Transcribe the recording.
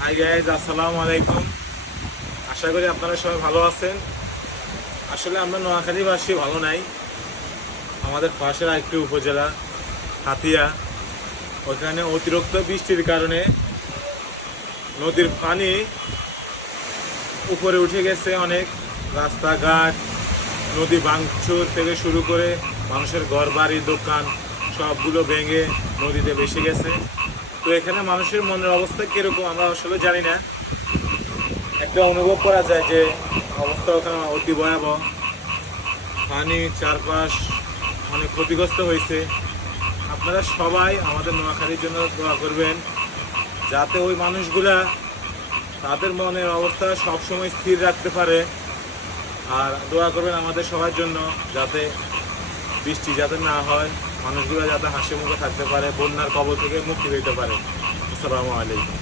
Hi guys, আসসালামু আলাইকুম। আশা করি আপনারা সবাই ভালো আছেন। আসলে আমরা নোয়াখালীবাসী ভালো নাই। আমাদের পাশের আরেকটি উপজেলা হাতিয়া, ওখানে অতিরিক্ত বৃষ্টির কারণে নদীর পানি উপরে উঠে গেছে অনেক। রাস্তাঘাট, নদী ভাঙচুর থেকে শুরু করে মানুষের ঘর বাড়ি দোকান সবগুলো ভেঙে নদীতে ভেসে গেছে। তো এখানে মানুষের মনের অবস্থা কীরকম আমরা আসলে জানি না। একটা অনুভব করা যায় যে অবস্থা ওখানে অতি ভয়াবহ। পানি চারপাশ অনেক ক্ষতিগ্রস্ত হয়েছে। আপনারা সবাই আমাদের নোয়াখালীর জন্য দোয়া করবেন, যাতে ওই মানুষগুলা তাদের মনের অবস্থা সবসময় স্থির রাখতে পারে। আর দোয়া করবেন আমাদের সবার জন্য, যাতে বৃষ্টি যাতে না হয়, মানুষগুলো যাতে হাসি মুখে থাকতে পারে, বন্যার কবল থেকে মুক্তি পেতে পারে। আসসালামু আলাইকুম।